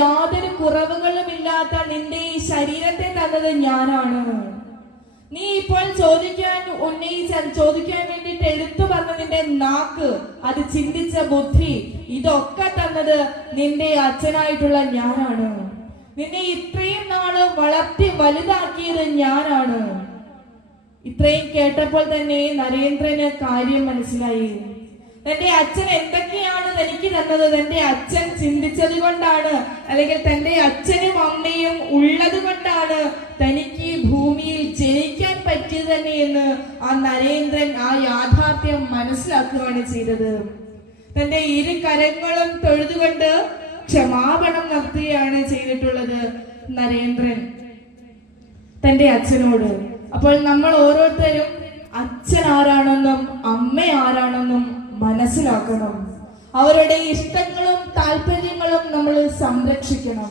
യാതൊരു കുറവുകളും ഇല്ലാത്ത നിന്റെ ഈ ശരീരത്തെ തന്നത് ഞാനാണ്. നീ ഇപ്പോൾ ചോദിക്കാൻ വേണ്ടിയിട്ട് എടുത്തു പറഞ്ഞ നിന്റെ നാക്ക്, അത് ചിന്തിച്ച ബുദ്ധി, ഇതൊക്കെ തന്നത് നിന്റെ അച്ഛനായിട്ടുള്ള ഞാനാണ്. നിന്നെ ഇത്രയും നാള് വളർത്തി വലുതാക്കിയത് ഞാനാണ്. ഇത്രയും കേട്ടപ്പോൾ തന്നെ നരേന്ദ്രന് കാര്യം മനസ്സിലായി. തന്റെ അച്ഛൻ എന്തൊക്കെയാണ് തനിക്ക് തന്നത് തന്റെ അച്ഛൻ ചിന്തിച്ചത് കൊണ്ടാണ്, അല്ലെങ്കിൽ തന്റെ അച്ഛനും അമ്മയും ഉള്ളത് കൊണ്ടാണ് തനിക്ക് ഭൂമിയിൽ ജയിക്കാൻ പറ്റിയത് തന്നെ എന്ന് ആ നരേന്ദ്രൻ ആ യാഥാർത്ഥ്യം മനസ്സിലാക്കുകയാണ് ചെയ്തത്. തന്റെ ഇരു കരങ്ങളും തൊഴുതുകൊണ്ട് ക്ഷമാപണം നടത്തുകയാണ് ചെയ്തിട്ടുള്ളത് നരേന്ദ്രൻ തന്റെ അച്ഛനോട്. അപ്പോൾ നമ്മൾ ഓരോരുത്തരും അച്ഛൻ ആരാണെന്നും അമ്മ ആരാണെന്നും മനസ്സിലാക്കണം. അവരുടെ ഇഷ്ടങ്ങളും താല്പര്യങ്ങളും നമ്മൾ സംരക്ഷിക്കണം.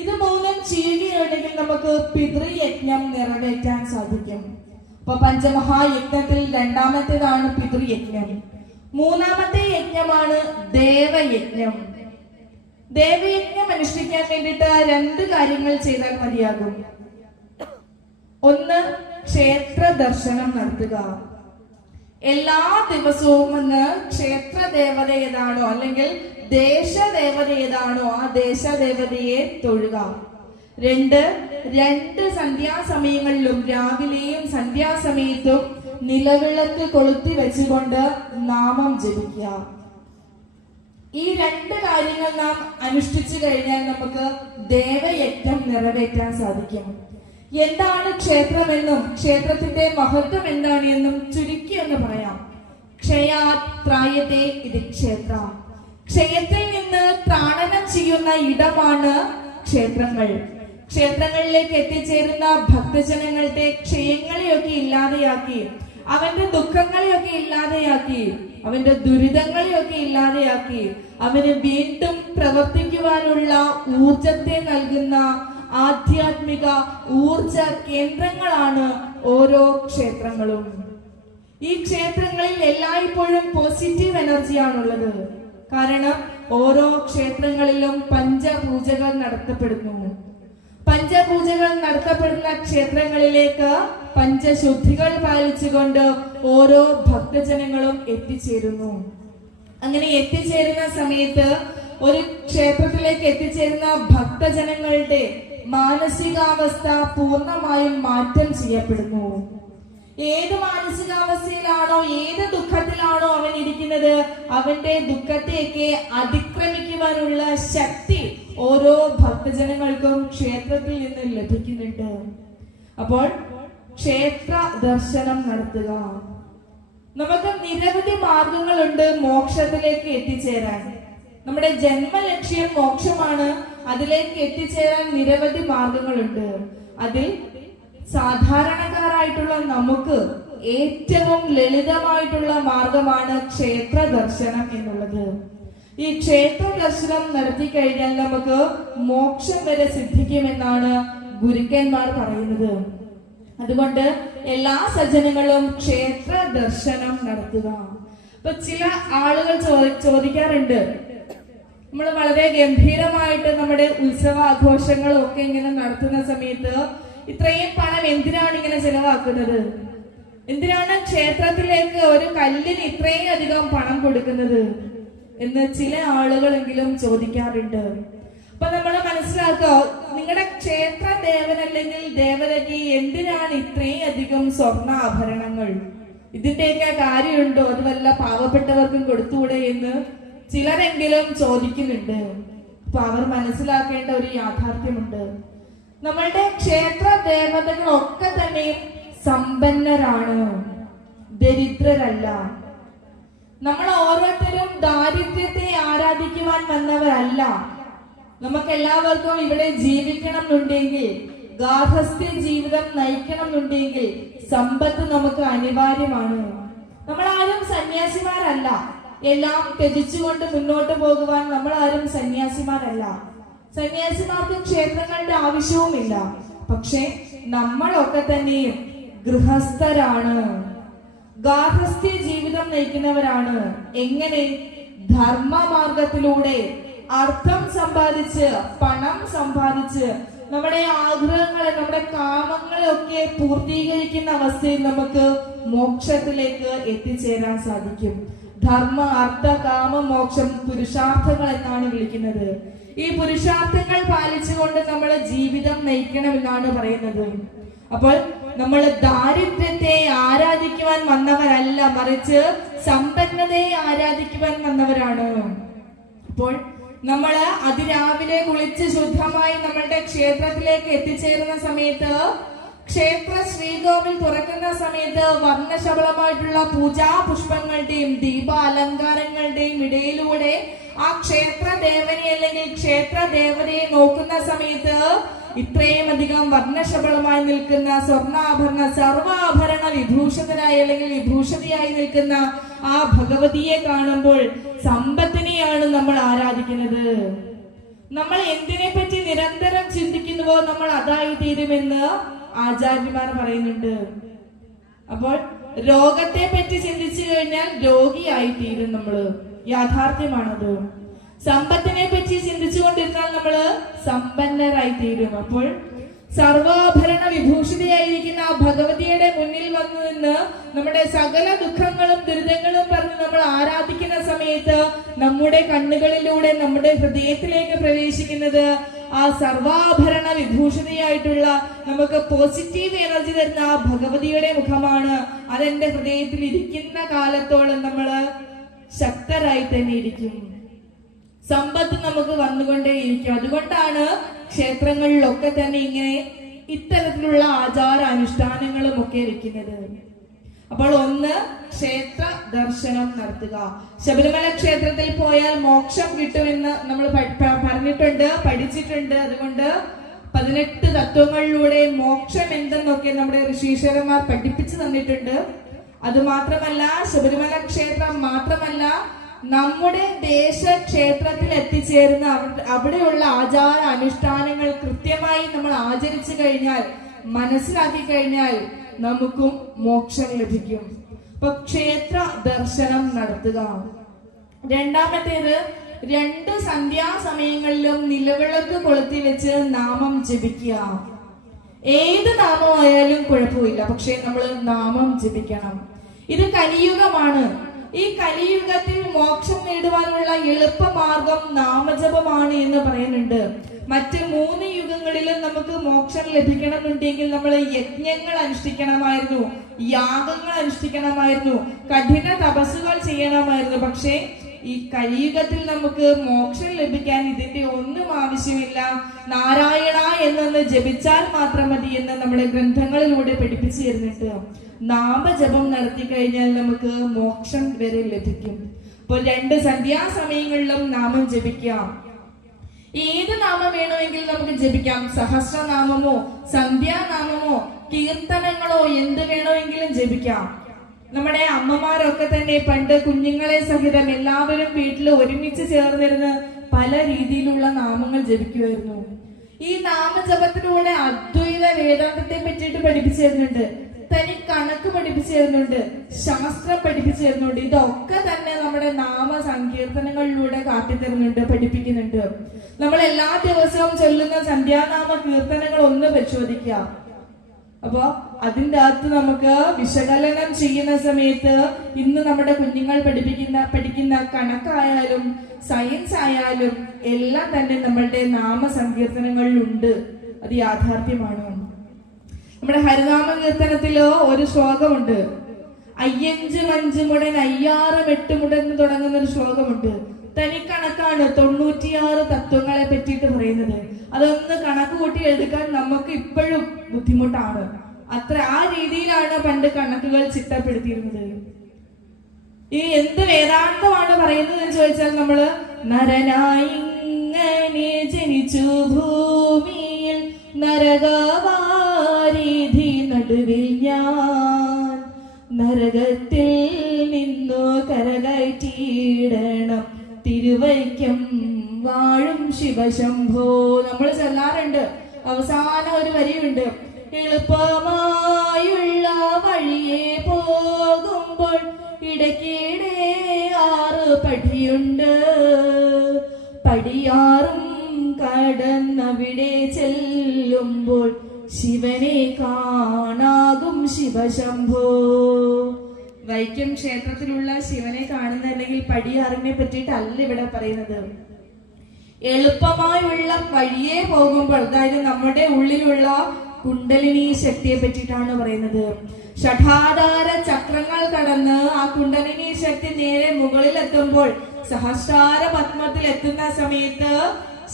ഇത് മൂന്നും ചെയ്യുകയാണെങ്കിൽ നമുക്ക് പിതൃയജ്ഞം നിറവേറ്റാൻ സാധിക്കും. അപ്പൊ പഞ്ചമഹായജ്ഞത്തിൽ രണ്ടാമത്തേതാണ് പിതൃയജ്ഞം. മൂന്നാമത്തെ യജ്ഞമാണ് ദേവയജ്ഞം. ദേവയജ്ഞം അനുഷ്ഠിക്കാൻ വേണ്ടിയിട്ട് 2 കാര്യങ്ങൾ ചെയ്താൽ മതിയാകും. ഒന്ന്, ക്ഷേത്ര ദർശനം നടത്തുക. എല്ലാ ദിവസവും ഒന്ന് ക്ഷേത്ര ദേവത ഏതാണോ അല്ലെങ്കിൽ ദേശദേവത ഏതാണോ ആ ദേശദേവതയെ തൊഴുക. 2 സന്ധ്യാസമയങ്ങളിലും രാവിലെയും സന്ധ്യാസമയത്തും നിലവിളക്ക് കൊളുത്തി വെച്ചുകൊണ്ട് നാമം ജപിക്കുക. ഈ 2 കാര്യങ്ങൾ നാം അനുഷ്ഠിച്ചു കഴിഞ്ഞാൽ നമുക്ക് ദേവയജ്ഞം നിറവേറ്റാൻ സാധിക്കും. എന്താണ് ക്ഷേത്രമെന്നും ക്ഷേത്രത്തിന്റെ മഹത്വം എന്താണ് എന്നും ചുരുക്കി എന്ന് പറയാം. ക്ഷയാത് ത്രായതേ ഇത് ക്ഷേത്ര. ക്ഷയത്തിൽ നിന്ന് ത്രാണനം ചെയ്യുന്ന ഇടമാണ് ക്ഷേത്രങ്ങൾ. ക്ഷേത്രങ്ങളിലേക്ക് എത്തിച്ചേരുന്ന ഭക്തജനങ്ങളുടെ ക്ഷയങ്ങളെയൊക്കെ ഇല്ലാതെയാക്കി, അവന്റെ ദുഃഖങ്ങളെയൊക്കെ ഇല്ലാതെയാക്കി, അവന്റെ ദുരിതങ്ങളെയൊക്കെ ഇല്ലാതെയാക്കി, അവന് വീണ്ടും പ്രവർത്തിക്കുവാനുള്ള ഊർജത്തെ നൽകുന്ന ആധ്യാത്മിക ഊർജ കേന്ദ്രങ്ങളാണ് ഓരോ ക്ഷേത്രങ്ങളും. ഈ ക്ഷേത്രങ്ങളിൽ എല്ലായ്പ്പോഴും പോസിറ്റീവ് എനർജിയാണുള്ളത്. കാരണം ഓരോ ക്ഷേത്രങ്ങളിലും പഞ്ചപൂജകൾ നടത്തപ്പെടുന്നു. പഞ്ചപൂജകൾ നടത്തപ്പെടുന്ന ക്ഷേത്രങ്ങളിലേക്ക് പഞ്ചശുദ്ധികൾ പാലിച്ചുകൊണ്ട് ഓരോ ഭക്തജനങ്ങളും എത്തിച്ചേരുന്നു. അങ്ങനെ എത്തിച്ചേരുന്ന സമയത്ത് ഒരു ക്ഷേത്രത്തിലേക്ക് എത്തിച്ചേരുന്ന ഭക്തജനങ്ങളുടെ മാനസികാവസ്ഥ പൂർണ്ണമായും മാറ്റം ചെയ്യപ്പെടുന്നു. ഏത് മാനസികാവസ്ഥയിലാണോ, ഏത് ദുഃഖത്തിലാണോ അവൻ ഇരിക്കുന്നത്, അവന്റെ ദുഃഖത്തെയൊക്കെ അതിക്രമിക്കുവാനുള്ള ശക്തി ഓരോ ഭക്തജനങ്ങൾക്കും ക്ഷേത്രത്തിൽ നിന്ന് ലഭിക്കുന്നുണ്ട്. അപ്പോൾ ക്ഷേത്ര ദർശനം നടത്തുക. നമുക്ക് നിരവധി മാർഗങ്ങളുണ്ട് മോക്ഷത്തിലേക്ക് എത്തിച്ചേരാൻ. നമ്മുടെ ജന്മലക്ഷ്യം മോക്ഷമാണ്. അതിലേക്ക് എത്തിച്ചേരാൻ നിരവധി മാർഗങ്ങളുണ്ട്. അതിൽ സാധാരണക്കാരായിട്ടുള്ള നമുക്ക് ഏറ്റവും ലളിതമായിട്ടുള്ള മാർഗമാണ് ക്ഷേത്ര ദർശനം എന്നുള്ളത്. ഈ ക്ഷേത്ര ദർശനം നടത്തി കഴിഞ്ഞാൽ നമുക്ക് മോക്ഷം വരെ സിദ്ധിക്കുമെന്നാണ് ഗുരുക്കന്മാർ പറയുന്നത്. അതുകൊണ്ട് എല്ലാ സജ്ജനങ്ങളും ക്ഷേത്ര ദർശനം നടത്തുക. ഇപ്പൊ ചില ആളുകൾ ചോദിക്കാറുണ്ട്, നമ്മൾ വളരെ ഗംഭീരമായിട്ട് നമ്മുടെ ഉത്സവാഘോഷങ്ങളും ഒക്കെ ഇങ്ങനെ നടത്തുന്ന സമയത്ത് ഇത്രയും പണം എന്തിനാണ് ഇങ്ങനെ ചെലവാക്കുന്നത്? എന്തിനാണ് ക്ഷേത്രത്തിലേക്ക് ഒരു കല്ലിന് ഇത്രയും അധികം പണം കൊടുക്കുന്നത് എന്ന് ചില ആളുകളെങ്കിലും ചോദിക്കാറുണ്ട്. അപ്പൊ നമ്മൾ മനസ്സിലാക്കുക, നിങ്ങളുടെ ക്ഷേത്ര ദേവൻ അല്ലെങ്കിൽ ദേവതയ്ക്ക് എന്തിനാണ് ഇത്രയും അധികം സ്വർണ്ണ ആഭരണങ്ങൾ? ഇതിന്റെയൊക്കെ കാര്യമുണ്ടോ? അത് വല്ല പാവപ്പെട്ടവർക്കും കൊടുത്തുകൂടെ എന്ന് ചിലരെങ്കിലും ചോദിക്കുന്നുണ്ട്. അപ്പൊ അവർ മനസ്സിലാക്കേണ്ട ഒരു യാഥാർത്ഥ്യമുണ്ട്. നമ്മളുടെ ക്ഷേത്ര ദേവതകളൊക്കെ തന്നെ സമ്പന്നരാണ്, ദരിദ്രരല്ല. നമ്മൾ ഓരോരുത്തരും ദാരിദ്ര്യത്തെ ആരാധിക്കുവാൻ വന്നവരല്ല. നമുക്ക് എല്ലാവർക്കും ഇവിടെ ജീവിക്കണം എന്നുണ്ടെങ്കിൽ, ഗാർഹസ്ഥ്യ ജീവിതം നയിക്കണം എന്നുണ്ടെങ്കിൽ സമ്പത്ത് നമുക്ക് അനിവാര്യമാണ്. നമ്മൾ ആരും സന്യാസിമാരല്ല. എല്ലാം ത്യജിച്ചുകൊണ്ട് മുന്നോട്ട് പോകുവാൻ നമ്മൾ ആരും സന്യാസിമാരല്ല. സന്യാസിമാർക്ക് ക്ഷേത്രങ്ങളുടെ ആവശ്യവുമില്ല. പക്ഷെ നമ്മളൊക്കെ തന്നെയും ഗൃഹസ്ഥരാണ്, ഗാർഹസ്ഥ്യ ജീവിതം നയിക്കുന്നവരാണ്. എങ്ങനെ? ധർമ്മമാർഗത്തിലൂടെ അർത്ഥം സമ്പാദിച്ച് പണം സമ്പാദിച്ച് നമ്മുടെ ആഗ്രഹങ്ങളെ നമ്മുടെ കാമങ്ങളെ ഒക്കെ പൂർത്തീകരിക്കുന്ന അവസ്ഥയിൽ നമുക്ക് മോക്ഷത്തിലേക്ക് എത്തിച്ചേരാൻ സാധിക്കും. ധർമ്മ അർത്ഥ കാമ മോക്ഷം പുരുഷാർത്ഥങ്ങൾ എന്നാണ് വിളിക്കുന്നത്. ഈ പുരുഷാർത്ഥങ്ങൾ പാലിച്ചുകൊണ്ട് നമ്മൾ ജീവിതം നയിക്കണമെന്നാണ് പറയുന്നത്. അപ്പോൾ നമ്മൾ ദാരിദ്ര്യത്തെ ആരാധിക്കുവാൻ വന്നവരല്ല, മറിച്ച് സമ്പന്നതയെ ആരാധിക്കുവാൻ വന്നവരാണ്. അപ്പോൾ നമ്മള് അതിരാവിലെ കുളിച്ച് ശുദ്ധമായി നമ്മളുടെ ക്ഷേത്രത്തിലേക്ക് എത്തിച്ചേരുന്ന സമയത്ത്, ക്ഷേത്ര ശ്രീകോവിൽ തുറക്കുന്ന സമയത്ത് വർണ്ണശബളമായിട്ടുള്ള പൂജാ പുഷ്പങ്ങളുടെയും ദീപ അലങ്കാരങ്ങളുടെയും ഇടയിലൂടെ ആ ക്ഷേത്ര ദേവനെ അല്ലെങ്കിൽ ക്ഷേത്ര ദേവതയെ നോക്കുന്ന സമയത്ത് ഇത്രയും അധികം വർണ്ണശബളമായി നിൽക്കുന്ന സ്വർണ്ണാഭരണ സർവാഭരണ വിഭൂഷണരായി അല്ലെങ്കിൽ വിഭൂഷണിയായി നിൽക്കുന്ന ആ ഭഗവതിയെ കാണുമ്പോൾ സമ്പത്തിനെയാണ് നമ്മൾ ആരാധിക്കുന്നത്. നമ്മൾ എന്തിനെ പറ്റി നിരന്തരം ചിന്തിക്കുന്നുവോ നമ്മൾ അതായി തീരുമെന്ന് ആചാര്യന്മാർ പറയുന്നുണ്ട്. അപ്പോൾ രോഗത്തെ പറ്റി ചിന്തിച്ചു കഴിഞ്ഞാൽ രോഗിയായി തീരും നമ്മള്, യാഥാർത്ഥ്യമാണത്. സമ്പത്തിനെ പറ്റി ചിന്തിച്ചുകൊണ്ടിരുന്നാൽ നമ്മള് സമ്പന്നരായി തീരും. അപ്പോൾ സർവാഭരണ വിഭൂഷിതയായിരിക്കുന്ന ആ ഭഗവതിയുടെ മുന്നിൽ വന്നു നിന്ന് നമ്മുടെ സകല ദുഃഖങ്ങളും ദുരിതങ്ങളും പറഞ്ഞ് നമ്മൾ ആരാധിക്കുന്ന സമയത്ത് നമ്മുടെ കണ്ണുകളിലൂടെ നമ്മുടെ ഹൃദയത്തിലേക്ക് പ്രവേശിക്കുന്നത് ആ സർവാഭരണ വിഭൂഷിതയായിട്ടുള്ള നമുക്ക് പോസിറ്റീവ് എനർജി തരുന്ന ആ ഭഗവതിയുടെ മുഖമാണ്. അതെന്റെ ഹൃദയത്തിൽ ഇരിക്കുന്ന കാലത്തോളം നമ്മള് ശക്തരായി തന്നെ ഇരിക്കും. സമ്പത്ത് നമുക്ക് വന്നുകൊണ്ടേയിരിക്കും. അതുകൊണ്ടാണ് ക്ഷേത്രങ്ങളിലൊക്കെ തന്നെ ഇങ്ങനെ ഇത്തരത്തിലുള്ള ആചാര അനുഷ്ഠാനങ്ങളും ഒക്കെ വെക്കുന്നത്. അപ്പോൾ ഒന്ന്, ക്ഷേത്ര ദർശനം നടത്തുക. ശബരിമല ക്ഷേത്രത്തിൽ പോയാൽ മോക്ഷം കിട്ടുമെന്ന് നമ്മൾ പറഞ്ഞിട്ടുണ്ട്, പഠിച്ചിട്ടുണ്ട്. അതുകൊണ്ട് 18 തത്വങ്ങളിലൂടെ മോക്ഷം എന്തെന്നൊക്കെ നമ്മുടെ ഋഷീശ്വരന്മാർ പഠിപ്പിച്ചു തന്നിട്ടുണ്ട്. അത് മാത്രമല്ല, ശബരിമല ക്ഷേത്രം മാത്രമല്ല, നമ്മുടെ ദേശക്ഷേത്രത്തിൽ എത്തിച്ചേരുന്ന അവിടെയുള്ള ആചാര അനുഷ്ഠാനങ്ങൾ കൃത്യമായി നമ്മൾ ആചരിച്ചു കഴിഞ്ഞാൽ, മനസ്സിലാക്കി കഴിഞ്ഞാൽ നമുക്കും മോക്ഷം ലഭിക്കും. അപ്പൊ ക്ഷേത്ര ദർശനം നടത്തുക. രണ്ടാമത്തേത്, 2 സന്ധ്യാസമയങ്ങളിലും നിലവിളക്ക് കൊളുത്തി വെച്ച് നാമം ജപിക്കുക. ഏത് നാമമായാലും കുഴപ്പമില്ല, പക്ഷെ നമ്മൾ നാമം ജപിക്കണം. ഇത് കലിയുഗമാണ്. ഈ കലിയുഗത്തിൽ മോക്ഷം നേടുവാനുള്ള എളുപ്പമാർഗം നാമജപമാണ് എന്ന് പറയുന്നുണ്ട്. മറ്റ് 3 യുഗങ്ങളിലും നമുക്ക് മോക്ഷം ലഭിക്കണമെന്നുണ്ടെങ്കിൽ നമ്മൾ യജ്ഞങ്ങൾ അനുഷ്ഠിക്കണമായിരുന്നു, യാഗങ്ങൾ അനുഷ്ഠിക്കണമായിരുന്നു, കഠിന തപസ്സുകൾ ചെയ്യണമായിരുന്നു. പക്ഷേ ഈ കലിയുഗത്തിൽ നമുക്ക് മോക്ഷം ലഭിക്കാൻ ഇതിന്റെ ഒന്നും ആവശ്യമില്ല. നാരായണ എന്നൊന്ന് ജപിച്ചാൽ മാത്രം മതി എന്ന് നമ്മുടെ ഗ്രന്ഥങ്ങളിലൂടെ പഠിപ്പിച്ചു തരുന്നുണ്ട്. നാമജപം നടത്തി കഴിഞ്ഞാൽ നമുക്ക് മോക്ഷം വരെ ലഭിക്കും. അപ്പോൾ 2 സന്ധ്യാസമയങ്ങളിലും നാമം ജപിക്കാം. ഏത് നാമം വേണമെങ്കിൽ നമുക്ക് ജപിക്കാം. സഹസ്രനാമമോ സന്ധ്യാനാമമോ കീർത്തനങ്ങളോ എന്ത് വേണമെങ്കിലും ജപിക്കാം. നമ്മുടെ അമ്മമാരൊക്കെ തന്നെ പണ്ട് കുഞ്ഞുങ്ങളെ സഹിതം എല്ലാവരും വീട്ടിൽ ഒരുമിച്ച് ചേർന്നിരുന്ന് പല രീതിയിലുള്ള നാമങ്ങൾ ജപിക്കുമായിരുന്നു. ഈ നാമജപത്തിലൂടെ അദ്വൈത വേദാന്തത്തെ പറ്റിയിട്ട് പഠിപ്പിച്ചു തരുന്നുണ്ട്, തനി കണക്ക് പഠിപ്പിച്ചു തരുന്നുണ്ട്, ശാസ്ത്രം പഠിപ്പിച്ചു തരുന്നുണ്ട്. ഇതൊക്കെ തന്നെ നമ്മുടെ നാമ സങ്കീർത്തനങ്ങളിലൂടെ കാട്ടിത്തരുന്നുണ്ട്, പഠിപ്പിക്കുന്നുണ്ട്. നമ്മൾ എല്ലാ ദിവസവും ചൊല്ലുന്ന സന്ധ്യാനാമ കീർത്തനങ്ങൾ ഒന്ന് പരിശോധിക്കാം. അപ്പൊ അതിൻ്റെ അകത്ത് നമുക്ക് വിശകലനം ചെയ്യുന്ന സമയത്ത് ഇന്ന് നമ്മുടെ കുഞ്ഞുങ്ങൾ പഠിക്കുന്ന കണക്കായാലും സയൻസ് ആയാലും എല്ലാം തന്നെ നമ്മളുടെ നാമസങ്കീർത്തനങ്ങളിലുണ്ട്. അത് യാഥാർത്ഥ്യമാണ്. നമ്മുടെ ഹരിനാമ കീർത്തനത്തിലോ ഒരു ശ്ലോകമുണ്ട്, 5 5 മുടൻ 6 8 മുടൻ എന്ന് തുടങ്ങുന്ന ഒരു ശ്ലോകമുണ്ട്. തനിക്കണക്കാണ് 96 തത്വങ്ങളെ പറ്റിയിട്ട് പറയുന്നത്. അതൊന്ന് കണക്ക് കൂട്ടി എടുക്കാൻ നമുക്ക് ഇപ്പോഴും ബുദ്ധിമുട്ടാണ്. ആ രീതിയിലാണ് പണ്ട് കണക്കുകൾ ചിട്ടപ്പെടുത്തിയിരുന്നത്. ഈ എന്ത് വേദാന്തമാണ് പറയുന്നത് എന്ന് ചോദിച്ചാൽ നമ്മള് നരനായി ഇങ്ങനെ ജനിച്ചു ഭൂമിയിൽ നരകവാരിധി നടുവിൽ ഞാൻ നരകത്തിൽ നിന്നു കരകയറ്റിയിടണം തിരുവൈക്കം വാഴും ശിവശംഭോ. നമ്മൾ ചൊല്ലാറുണ്ട്. അവസാനം ഒരു വരിയുണ്ട്, എളുപ്പമായുള്ള വഴിയെ പോകുമ്പോൾ ഇടയ്ക്കിടെ 6 പടിയുണ്ട്, പടിയാറും കടന്നവിടെ ചെല്ലുമ്പോൾ ശിവനെ കാണാകും ശിവശംഭോ. വൈക്കം ക്ഷേത്രത്തിലുള്ള ശിവനെ കാണുന്ന അല്ലെങ്കിൽ പടിയാറിനെ പറ്റിയിട്ടല്ല ഇവിടെ പറയുന്നത്. എളുപ്പമായുള്ള വഴിയെ പോകുമ്പോൾ, അതായത് നമ്മുടെ ഉള്ളിലുള്ള കുണ്ടലിനി ശക്തിയെ പറ്റിയിട്ടാണ് പറയുന്നത്. ഷഠാധാര ചക്രങ്ങൾ കടന്ന് ആ കുണ്ടലിനി ശക്തി നേരെ മുകളിൽ എത്തുമ്പോൾ, സഹസ്രാര പത്മത്തിൽ എത്തുന്ന സമയത്ത്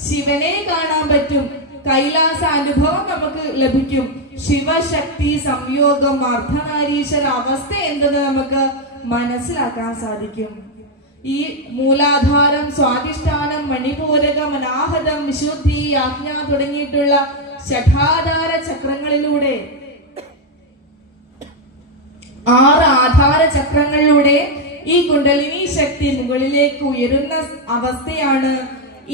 ശിവനെ കാണാൻ പറ്റും. കൈലാസ അനുഭവം നമുക്ക് ലഭിക്കും. ശിവശക്തി സംയോഗം, അർദ്ധനാരീശ്വര അവസ്ഥ എന്തെന്ന് നമുക്ക് മനസ്സിലാക്കാൻ സാധിക്കും. ഈ മൂലാധാരം, സ്വാധിഷ്ഠാനം, മണിപൂരകം, അനാഹതം, വിശുദ്ധി, ആജ്ഞ തുടങ്ങിയിട്ടുള്ള ഷഠാധാര ചക്രങ്ങളിലൂടെ, 6 ആധാര ചക്രങ്ങളിലൂടെ ഈ കുണ്ടലിനി ശക്തി മുകളിലേക്ക് ഉയരുന്ന അവസ്ഥയാണ്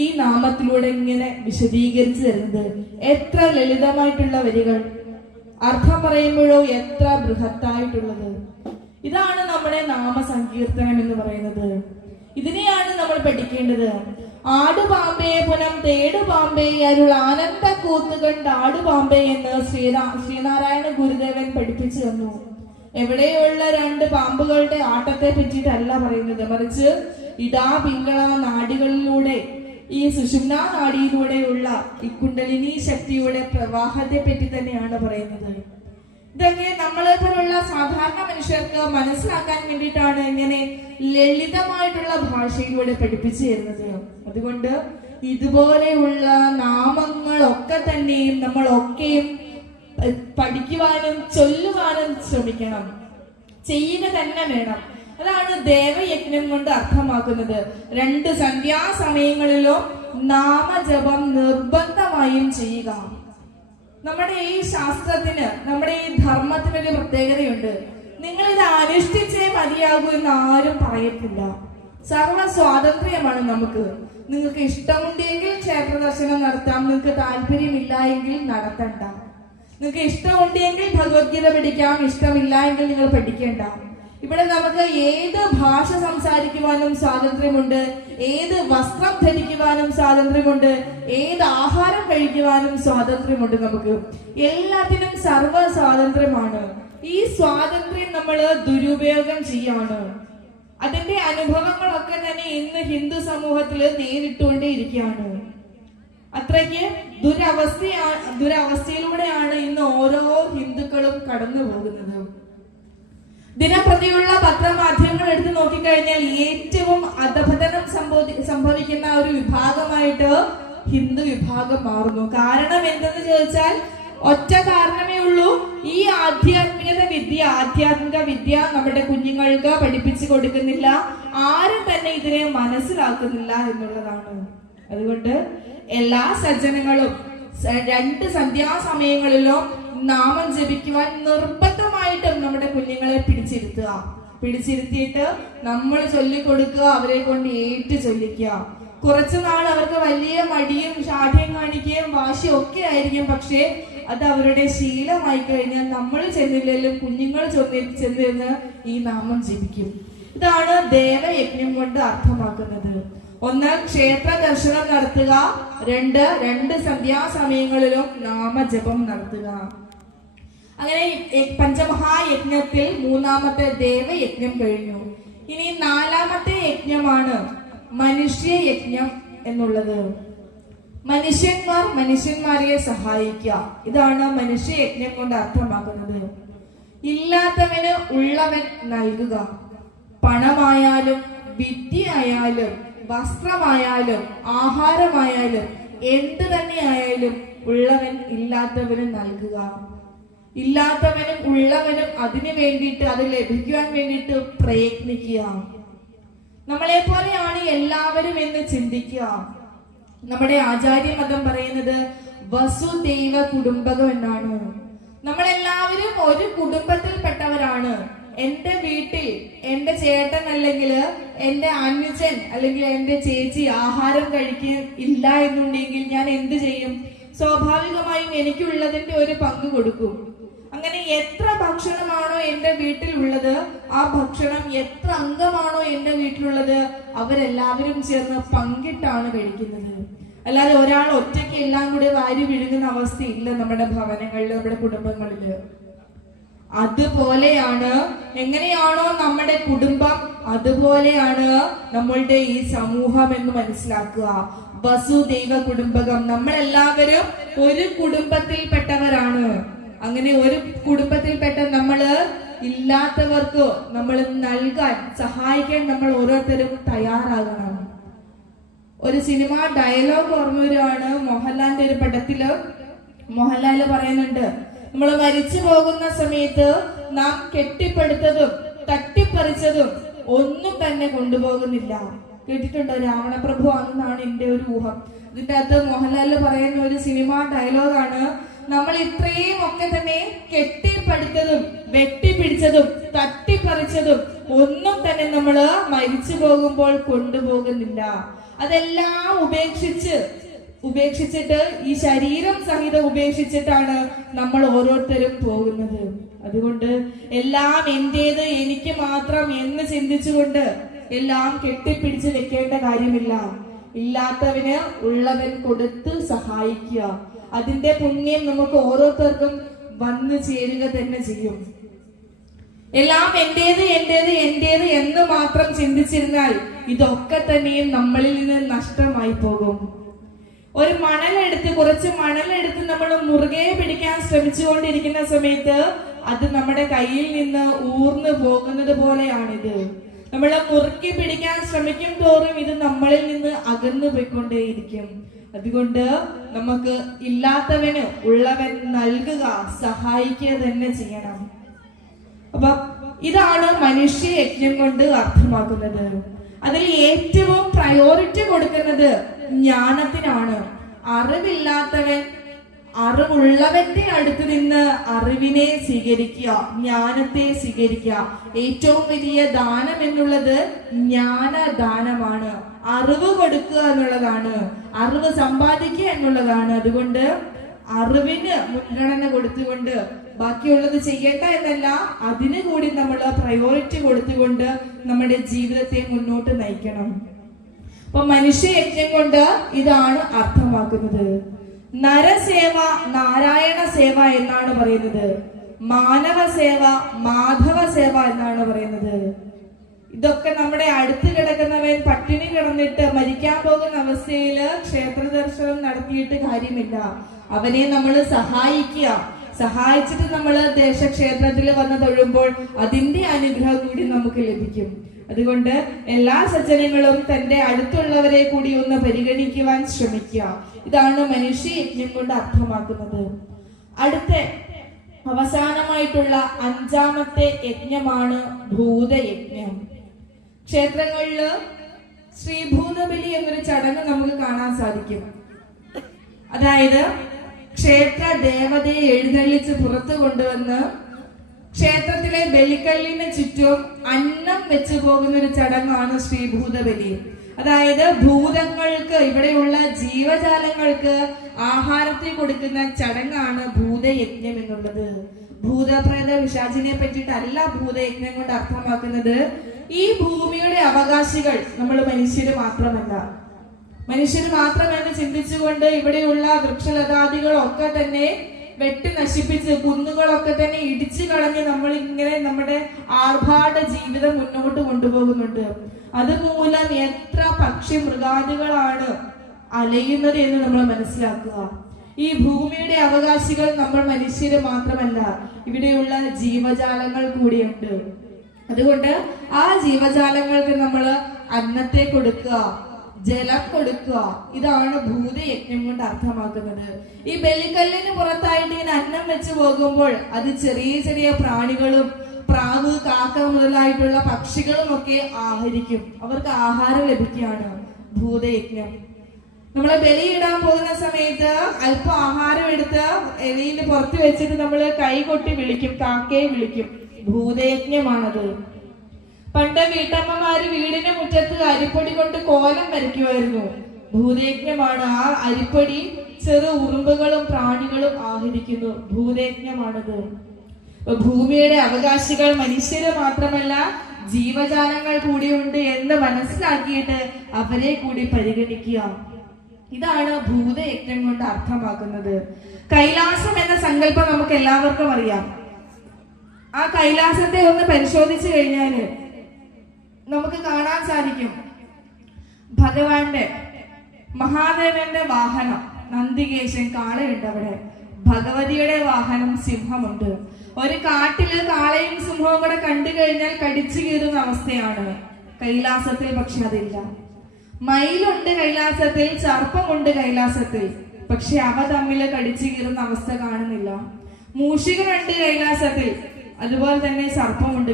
ഈ നാമത്തിലൂടെ ഇങ്ങനെ വിശദീകരിച്ചു തരുന്നത്. എത്ര ലളിതമായിട്ടുള്ള വരികൾ, അർത്ഥം പറയുമ്പോഴോ എത്ര ബൃഹത്തായിട്ടുള്ളത്. ഇതാണ് നമ്മുടെ നാമസങ്കീർത്തനം എന്ന് പറയുന്നത്. ഇതിനെയാണ് നമ്മൾ പഠിക്കേണ്ടത്. ആടുപാമ്പേ പുനം തേടുപാമ്പേ അരുൾ ആനന്ദ കൂത്ത് കണ്ട് ആടുപാമ്പേ എന്ന് ശ്രീനാരായണ ഗുരുദേവൻ പഠിപ്പിച്ചു തന്നു. എവിടെയുള്ള 2 പാമ്പുകളുടെ ആട്ടത്തെ പറ്റിയിട്ടല്ല പറയുന്നത്, മറിച്ച് ഇടാ പിങ്കള നാടികളിലൂടെ, ഈ സുഷുമ്നാ നാടിയിലൂടെയുള്ള ഈ കുണ്ടലിനി ശക്തിയുടെ പ്രവാഹത്തെ പറ്റി തന്നെയാണ് പറയുന്നത്. ഇതൊക്കെ നമ്മളെ പോലുള്ള സാധാരണ മനുഷ്യർക്ക് മനസ്സിലാക്കാൻ വേണ്ടിയിട്ടാണ് ഇങ്ങനെ ലളിതമായിട്ടുള്ള ഭാഷയിലൂടെ പഠിപ്പിച്ചു തരുന്നത്. അതുകൊണ്ട് ഇതുപോലെയുള്ള നാമങ്ങളൊക്കെ തന്നെയും നമ്മളൊക്കെയും പഠിക്കുവാനും ചൊല്ലുവാനും ശ്രമിക്കണം, ചെയ്യുക തന്നെ വേണം. അതാണ് ദേവയജ്ഞം കൊണ്ട് അർത്ഥമാക്കുന്നത്. 2 സന്ധ്യാസമയങ്ങളിലും നാമജപം നിർബന്ധമായും ചെയ്യുക. നമ്മുടെ ഈ ശാസ്ത്രത്തിന്, നമ്മുടെ ഈ ധർമ്മത്തിനൊരു പ്രത്യേകതയുണ്ട്. നിങ്ങൾ ഇത് അനുഷ്ഠിച്ചേ മതിയാകൂ എന്ന് ആരും പറയത്തില്ല. സർവ സ്വാതന്ത്ര്യമാണ് നമുക്ക്. നിങ്ങൾക്ക് ഇഷ്ടമുണ്ടെങ്കിൽ ക്ഷേത്ര ദർശനം നടത്താം, നിങ്ങൾക്ക് താല്പര്യമില്ല എങ്കിൽ നടത്തണ്ട. നിങ്ങൾക്ക് ഇഷ്ടമുണ്ടെങ്കിൽ ഭഗവത്ഗീത പഠിക്കാം, ഇഷ്ടമില്ല എങ്കിൽ നിങ്ങൾ പഠിക്കേണ്ട. ഇവിടെ നമുക്ക് ഏത് ഭാഷ സംസാരിക്കുവാനും സ്വാതന്ത്ര്യമുണ്ട്, ഏത് വസ്ത്രം ധരിക്കുവാനും സ്വാതന്ത്ര്യമുണ്ട്, ഏത് ആഹാരം കഴിക്കുവാനും സ്വാതന്ത്ര്യമുണ്ട്. നമുക്ക് എല്ലാത്തിനും സർവ സ്വാതന്ത്ര്യമാണ്. ഈ സ്വാതന്ത്ര്യം നമ്മൾ ദുരുപയോഗം ചെയ്യാണ്. അതിന്റെ അനുഭവങ്ങളൊക്കെ തന്നെ ഇന്ന് ഹിന്ദു സമൂഹത്തിൽ നേരിട്ടുകൊണ്ടേയിരിക്കുകയാണ്. അത്രയ്ക്ക് ദുരവസ്ഥയിലൂടെയാണ് ഇന്ന് ഓരോ ഹിന്ദുക്കളും കടന്നു പോകുന്നത്. ദിനപ്രതിയുള്ള പത്രമാധ്യമങ്ങൾ എടുത്തു നോക്കിക്കഴിഞ്ഞാൽ ഏറ്റവും അധപതനം സംഭവിക്കുന്ന ഒരു വിഭാഗമായിട്ട് ഹിന്ദു വിഭാഗം മാറുന്നു. കാരണം എന്തെന്ന് ചോദിച്ചാൽ ഒറ്റ കാരണമേ ഉള്ളൂ. ഈ ആധ്യാത്മിക വിദ്യ നമ്മുടെ കുഞ്ഞുങ്ങൾക്ക് പഠിപ്പിച്ചു കൊടുക്കുന്നില്ല. ആരും തന്നെ ഇതിനെ മനസ്സിലാക്കുന്നില്ല എന്നുള്ളതാണ്. അതുകൊണ്ട് എല്ലാ സജ്ജനങ്ങളും 2 സന്ധ്യാസമയങ്ങളിലും നാമം ജപിക്കുവാൻ നിർബന്ധമായിട്ടും നമ്മുടെ കുഞ്ഞുങ്ങളെ പിടിച്ചിരുത്തിയിട്ട് നമ്മൾ ചൊല്ലിക്കൊടുക്കുക, അവരെ കൊണ്ട് ഏറ്റു ചൊല്ലിക്കുക. കുറച്ചു നാൾ അവർക്ക് വലിയ മടിയും ഷാഠ്യം കാണിക്കുകയും വാശിയും ഒക്കെ ആയിരിക്കും. പക്ഷേ അത് അവരുടെ ശീലമായി കഴിഞ്ഞാൽ നമ്മൾ ചെന്നില്ലെങ്കിലും കുഞ്ഞുങ്ങൾ ചെന്നിരുന്ന് ഈ നാമം ജപിക്കും. ഇതാണ് ദേവയജ്ഞം കൊണ്ട് അർത്ഥമാക്കുന്നത്. 1 ക്ഷേത്ര ദർശനം നടത്തുക, 2 സന്ധ്യാസമയങ്ങളിലും നാമജപം നടത്തുക. അങ്ങനെ പഞ്ചമഹായജ്ഞത്തിൽ 3ാമത്തെ ദേവയജ്ഞം കഴിഞ്ഞു. ഇനി 4ാമത്തെ യജ്ഞമാണ് മനുഷ്യയജ്ഞം എന്നുള്ളത്. മനുഷ്യന്മാരെ സഹായിക്കുക, ഇതാണ് മനുഷ്യയജ്ഞം കൊണ്ട് അർത്ഥമാക്കുന്നത്. ഇല്ലാത്തവന് ഉള്ളവൻ നൽകുക. പണമായാലും വിദ്യയായാലും വസ്ത്രമായാലും ആഹാരമായാലും എന്ത് തന്നെയായാലും ഉള്ളവൻ ഇല്ലാത്തവന് നൽകുക. ഇല്ലാത്തവനും ഉള്ളവനും അതിനു വേണ്ടിയിട്ട്, അത് ലഭിക്കുവാൻ വേണ്ടിയിട്ട് പ്രയത്നിക്കുക. നമ്മളെ പോലെയാണ് എല്ലാവരും എന്ന് ചിന്തിക്കുക. നമ്മുടെ ആചാര്യമതം പറയുന്നത് വസുദൈവ കുടുംബകം എന്നാണ്. നമ്മളെല്ലാവരും ഒരു കുടുംബത്തിൽപ്പെട്ടവരാണ്. എന്റെ വീട്ടിൽ എന്റെ ചേട്ടൻ അല്ലെങ്കിൽ എന്റെ അനുജൻ അല്ലെങ്കിൽ എന്റെ ചേച്ചി ആഹാരം കഴിക്കാൻ ഇല്ല എന്നുണ്ടെങ്കിൽ ഞാൻ എന്ത് ചെയ്യും? സ്വാഭാവികമായും എനിക്കുള്ളതിന്റെ ഒരു പങ്ക് കൊടുക്കും. അങ്ങനെ എത്ര ഭക്ഷണമാണോ എന്റെ വീട്ടിലുള്ളത്, ആ ഭക്ഷണം എത്ര അംഗമാണോ എന്റെ വീട്ടിലുള്ളത്, അവരെല്ലാവരും ചേർന്ന് പങ്കിട്ടാണ് കഴിക്കുന്നത്. അല്ലാതെ ഒരാൾ ഒറ്റയ്ക്ക് എല്ലാം കൂടി വാരി വിഴുങ്ങുന്ന അവസ്ഥയില്ല നമ്മുടെ ഭവനങ്ങളിൽ, നമ്മുടെ കുടുംബങ്ങളില്. അതുപോലെയാണ്, എങ്ങനെയാണോ നമ്മുടെ കുടുംബം, അതുപോലെയാണ് നമ്മളുടെ ഈ സമൂഹം എന്ന് മനസ്സിലാക്കുക. വസുദൈവ കുടുംബകം, നമ്മളെല്ലാവരും ഒരു കുടുംബത്തിൽപ്പെട്ടവരാണ്. അങ്ങനെ ഒരു കുടുംബത്തിൽപ്പെട്ട നമ്മള് ഇല്ലാത്തവർക്ക് നമ്മൾ നൽകാൻ, സഹായിക്കാൻ നമ്മൾ ഓരോരുത്തരും തയ്യാറാകണം. ഒരു സിനിമ ഡയലോഗ് ഓർമ്മ വരുവാണ്. മോഹൻലാലിന്റെ ഒരു പടത്തില് മോഹൻലാല് പറയുന്നുണ്ട്, നമ്മൾ മരിച്ചു പോകുന്ന സമയത്ത് നാം കെട്ടിപ്പടുത്തതും തട്ടിപ്പറിച്ചതും ഒന്നും തന്നെ കൊണ്ടുപോകുന്നില്ല. കേട്ടിട്ടുണ്ടോ? രാവണപ്രഭു ആണെന്നാണ് എന്റെ ഒരു ഊഹം. ഇതിന്റെ അകത്ത് മോഹൻലാല് പറയുന്ന ഒരു സിനിമ ഡയലോഗാണ്, നമ്മൾ ഇത്രയും ഒക്കെ തന്നെ കെട്ടിപ്പടുത്തതും വെട്ടിപ്പിടിച്ചതും തട്ടിപ്പറിച്ചതും ഒന്നും തന്നെ നമ്മള് മരിച്ചു പോകുമ്പോൾ കൊണ്ടുപോകുന്നില്ല. അതെല്ലാം ഉപേക്ഷിച്ചിട്ട് ഈ ശരീരം സഹിതം ഉപേക്ഷിച്ചിട്ടാണ് നമ്മൾ ഓരോരുത്തരും പോകുന്നത്. അതുകൊണ്ട് എല്ലാം എന്റേത്, എനിക്ക് മാത്രം എന്ന് ചിന്തിച്ചുകൊണ്ട് എല്ലാം കെട്ടിപ്പിടിച്ച് വെക്കേണ്ട കാര്യമില്ല. ഇല്ലാത്തവന് ഉള്ളവൻ കൊടുത്ത് സഹായിക്കുക. അതിന്റെ പുണ്യം നമുക്ക് ഓരോരുത്തർക്കും വന്നു ചേരുക തന്നെ ചെയ്യും. എല്ലാം എന്റേത് എന്റേത് എന്റേത് എന്ന് മാത്രം ചിന്തിച്ചിരുന്നാൽ ഇതൊക്കെ തന്നെയും നമ്മളിൽ നിന്ന് നഷ്ടമായി പോകും. ഒരു കുറച്ച് മണലെടുത്ത് നമ്മൾ മുറുകെ പിടിക്കാൻ ശ്രമിച്ചുകൊണ്ടിരിക്കുന്ന സമയത്ത് അത് നമ്മുടെ കയ്യിൽ നിന്ന് ഊർന്നു പോകുന്നത് പോലെയാണിത്. നമ്മൾ മുറുക്കി പിടിക്കാൻ ശ്രമിക്കും തോറും ഇത് നമ്മളിൽ നിന്ന് അകന്നു പോയിക്കൊണ്ടേയിരിക്കും. അതുകൊണ്ട് നമുക്ക് ഇല്ലാത്തവന് ഉള്ളവൻ നൽകുക, സഹായിക്കുക തന്നെ ചെയ്യണം. അപ്പൊ ഇതാണ് മനുഷ്യ യജ്ഞം കൊണ്ട് അർത്ഥമാക്കുന്നത്. അതിൽ ഏറ്റവും പ്രയോറിറ്റി കൊടുക്കുന്നത് ജ്ഞാനത്തിനാണ്. അറിവില്ലാത്തവൻ അറിവുള്ളവന്റെ അടുത്ത് നിന്ന് അറിവിനെ സ്വീകരിക്കുക, ജ്ഞാനത്തെ സ്വീകരിക്കുക. ഏറ്റവും വലിയ ദാനം എന്നുള്ളത് ജ്ഞാനദാനമാണ്. അറിവ് കൊടുക്കുക എന്നുള്ളതാണ്, അറിവ് സമ്പാദിക്കുക എന്നുള്ളതാണ്. അതുകൊണ്ട് അറിവിന് മുൻഗണന കൊടുത്തുകൊണ്ട് ബാക്കിയുള്ളത് ചെയ്യേണ്ട എന്നല്ല, അതിന് കൂടി നമ്മൾ പ്രയോറിറ്റി കൊടുത്തുകൊണ്ട് നമ്മുടെ ജീവിതത്തെ മുന്നോട്ട് നയിക്കണം. അപ്പൊ മനുഷ്യ യജ്ഞം കൊണ്ട് ഇതാണ് അർത്ഥമാക്കുന്നത്. നരസേവ നാരായണ സേവ എന്നാണ് പറയുന്നത്. മാനവ സേവ മാധവ സേവ എന്നാണ് പറയുന്നത്. ഇതൊക്കെ നമ്മുടെ അടുത്ത് കിടക്കുന്നവൻ പട്ടിണി കിടന്നിട്ട് മരിക്കാൻ പോകുന്ന അവസ്ഥയില് ക്ഷേത്ര ദർശനം നടത്തിയിട്ട് കാര്യമില്ല. അവനെ നമ്മൾ സഹായിച്ചിട്ട് നമ്മൾ ദേശക്ഷേത്രത്തിൽ വന്ന് തൊഴുമ്പോൾ അതിന്റെ അനുഗ്രഹം കൂടി നമുക്ക് ലഭിക്കും. അതുകൊണ്ട് എല്ലാ സജ്ജനങ്ങളും തന്റെ അടുത്തുള്ളവരെ കൂടി ഒന്ന് പരിഗണിക്കുവാൻ ശ്രമിക്കുക. ഇതാണ് മനുഷ്യ യജ്ഞം കൊണ്ട് അർത്ഥമാക്കുന്നത്. അടുത്ത അവസാനമായിട്ടുള്ള 5ാമത്തെ യജ്ഞമാണ് ഭൂതയജ്ഞം. ക്ഷേത്രങ്ങളില് ശ്രീഭൂതബലി എന്നൊരു ചടങ്ങ് നമുക്ക് കാണാൻ സാധിക്കും. അതായത് ക്ഷേത്ര ദേവതയെ എഴുന്നള്ളിച്ച് പുറത്തു കൊണ്ടുവന്ന് ക്ഷേത്രത്തിലെ ബലിക്കല്ലിന് ചുറ്റും അന്നം വെച്ചു പോകുന്ന ഒരു ചടങ്ങാണ് ശ്രീഭൂതബലി. അതായത് ഭൂതങ്ങൾക്ക്, ഇവിടെയുള്ള ജീവജാലങ്ങൾക്ക് ആഹാരത്തെ കൊടുക്കുന്ന ചടങ്ങാണ് ഭൂതയജ്ഞം എന്നുള്ളത്. ഭൂതപ്രേത പിശാചിനെ പറ്റിയിട്ടല്ല ഭൂതയജ്ഞം കൊണ്ട് അർത്ഥമാക്കുന്നത്. ഈ ഭൂമിയുടെ അവകാശികൾ നമ്മൾ മനുഷ്യര് മാത്രമെന്ന് ചിന്തിച്ചുകൊണ്ട് ഇവിടെയുള്ള വൃക്ഷലതാദികളൊക്കെ തന്നെ വെട്ടി നശിപ്പിച്ച്, കുന്നുകളൊക്കെ തന്നെ ഇടിച്ചു കളഞ്ഞ് നമ്മൾ ഇങ്ങനെ നമ്മുടെ ആർഭാട ജീവിതം മുന്നോട്ട് കൊണ്ടുപോകുന്നുണ്ട്. അതുമൂലം എത്ര പക്ഷി മൃഗാദികളാണ് അലയുന്നത് എന്ന് നമ്മൾ മനസ്സിലാക്കുക. ഈ ഭൂമിയുടെ അവകാശികൾ നമ്മൾ മനുഷ്യര് മാത്രമല്ല, ഇവിടെയുള്ള ജീവജാലങ്ങൾ കൂടിയുണ്ട്. അതുകൊണ്ട് ആ ജീവജാലങ്ങൾക്ക് നമ്മൾ അന്നത്തെ കൊടുക്കുക, ജലം കൊടുക്കുക. ഇതാണ് ഭൂതയജ്ഞം കൊണ്ട് അർത്ഥമാക്കുന്നത്. ഈ ബലിക്കല്ലിന് പുറത്തായിട്ട് ഇങ്ങനെ അന്നം വെച്ച് പോകുമ്പോൾ അത് ചെറിയ ചെറിയ പ്രാണികളും പ്രാവ്, കാക്ക മുതലായിട്ടുള്ള പക്ഷികളും ഒക്കെ ആഹരിക്കും. അവർക്ക് ആഹാരം ലഭിക്കുകയാണ് ഭൂതയജ്ഞം. നമ്മളെ ബലിയിടാൻ പോകുന്ന സമയത്ത് അല്പം ആഹാരം എടുത്ത് എലിന്റെ പുറത്ത് വെച്ചിട്ട് നമ്മൾ കൈകൊട്ടി വിളിക്കും, കാക്കയെ വിളിക്കും. ഭൂതയജ്ഞമാണത്. പണ്ട് വീട്ടമ്മമാര് വീടിന്റെ മുറ്റത്ത് അരിപ്പൊടി കൊണ്ട് കോലം വരയ്ക്കുമായിരുന്നു. ഭൂതയജ്ഞമാണ്. ആ അരിപ്പൊടി ചെറു ഉറുമ്പുകളും പ്രാണികളും ആഹരിക്കുന്നു. ഭൂതയജ്ഞമാണത്. ഭൂമിയുടെ അവകാശികൾ മനുഷ്യര് മാത്രമല്ല ജീവജാലങ്ങൾ കൂടിയുണ്ട് എന്ന് മനസ്സിലാക്കിയിട്ട് അവരെ കൂടി പരിഗണിക്കുക. ഇതാണ് ഭൂതയജ്ഞം കൊണ്ട് അർത്ഥമാക്കുന്നത്. കൈലാസം എന്ന സങ്കല്പം നമുക്ക് എല്ലാവർക്കും അറിയാം. ആ കൈലാസത്തെ ഒന്ന് പരിശോധിച്ചു കഴിഞ്ഞാല് നമുക്ക് കാണാൻ സാധിക്കും ഭഗവാന്റെ മഹാദേവന്റെ വാഹനം നന്ദികേശൻ കാളയുണ്ട് അവിടെ. ഭഗവതിയുടെ വാഹനം സിംഹമുണ്ട്. ഒരു കാട്ടില് കാളയും സിംഹവും കൂടെ കണ്ടു കഴിഞ്ഞാൽ കടിച്ചു കീറുന്ന അവസ്ഥയാണ്. കൈലാസത്തിൽ പക്ഷെ അതില്ല. മയിലുണ്ട് കൈലാസത്തിൽ, സർപ്പമുണ്ട് കൈലാസത്തിൽ, പക്ഷെ അവ തമ്മിൽ കടിച്ചു കീറുന്ന അവസ്ഥ കാണുന്നില്ല. മൂഷികനുണ്ട് കൈലാസത്തിൽ, അതുപോലെ തന്നെ സർപ്പമുണ്ട്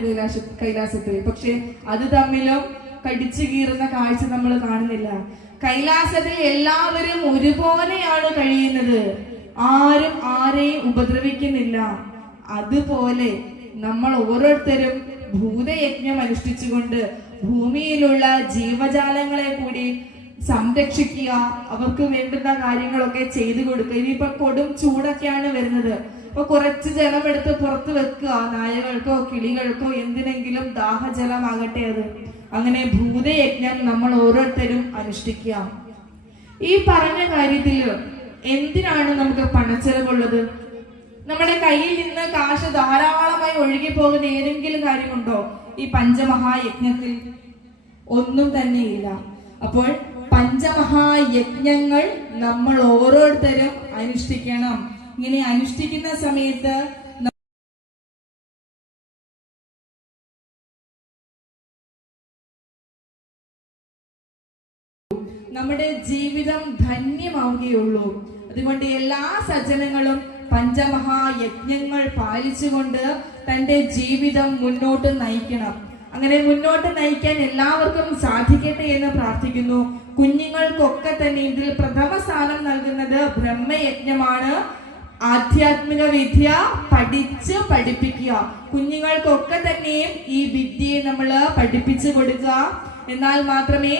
കൈലാസത്തിൽ, പക്ഷെ അത് തമ്മിലും കടിച്ചു കീറുന്ന കാഴ്ച നമ്മൾ കാണുന്നില്ല. കൈലാസത്തിൽ എല്ലാവരും ഒരുപോലെയാണ് കഴിയുന്നത്. ആരും ആരെയും ഉപദ്രവിക്കുന്നില്ല. അതുപോലെ നമ്മൾ ഓരോരുത്തരും ഭൂതയജ്ഞം അനുഷ്ഠിച്ചുകൊണ്ട് ഭൂമിയിലുള്ള ജീവജാലങ്ങളെ കൂടി സംരക്ഷിക്കുക, അവർക്ക് വേണ്ടുന്ന കാര്യങ്ങളൊക്കെ ചെയ്തു കൊടുക്കുക. ഇനിയിപ്പോ കൊടും ചൂടൊക്കെയാണ് വരുന്നത്, അപ്പൊ കുറച്ച് ജലം എടുത്ത് പുറത്ത് വെക്കുക, നായകൾക്കോ കിളികൾക്കോ എന്തിനെങ്കിലും ദാഹജലമാകട്ടെ അത്. അങ്ങനെ ഭൂതയജ്ഞം നമ്മൾ ഓരോരുത്തരും അനുഷ്ഠിക്കുക. ഈ പറഞ്ഞ കാര്യത്തിൽ എന്തിനാണ് നമുക്ക് പണച്ചെലവുള്ളത്? നമ്മുടെ കയ്യിൽ നിന്ന് കാശ് ധാരാളമായി ഒഴുകി പോകുന്ന ഏതെങ്കിലും കാര്യമുണ്ടോ ഈ പഞ്ചമഹായജ്ഞത്തിൽ? ഒന്നും തന്നെയില്ല. അപ്പോൾ പഞ്ചമഹായജ്ഞങ്ങൾ നമ്മൾ ഓരോരുത്തരും അനുഷ്ഠിക്കണം. ഇങ്ങനെ അനുഷ്ഠിക്കുന്ന സമയത്ത് നമ്മുടെ ജീവിതം ധന്യമാവുകയുള്ളൂ. അതുകൊണ്ട് എല്ലാ സജ്ജനങ്ങളും പഞ്ചമഹായജ്ഞങ്ങൾ പാലിച്ചുകൊണ്ട് തന്റെ ജീവിതം മുന്നോട്ട് നയിക്കണം. അങ്ങനെ മുന്നോട്ട് നയിക്കാൻ എല്ലാവർക്കും സാധിക്കട്ടെ എന്ന് പ്രാർത്ഥിക്കുന്നു. കുഞ്ഞുങ്ങൾക്കൊക്കെ തന്നെ ഇതിൽ പ്രഥമ സ്ഥാനം നൽകുന്നത് ബ്രഹ്മയജ്ഞമാണ്. ആധ്യാത്മിക വിദ്യ പഠിപ്പിക്കുക. കുഞ്ഞുങ്ങൾക്കൊക്കെ തന്നെയും ഈ വിദ്യയെ നമ്മൾ പഠിപ്പിച്ചു കൊടുക്കുക. എന്നാൽ മാത്രമേ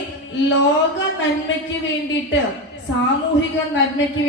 ലോക നന്മയ്ക്ക് വേണ്ടിയിട്ട്, സാമൂഹിക നന്മയ്ക്ക്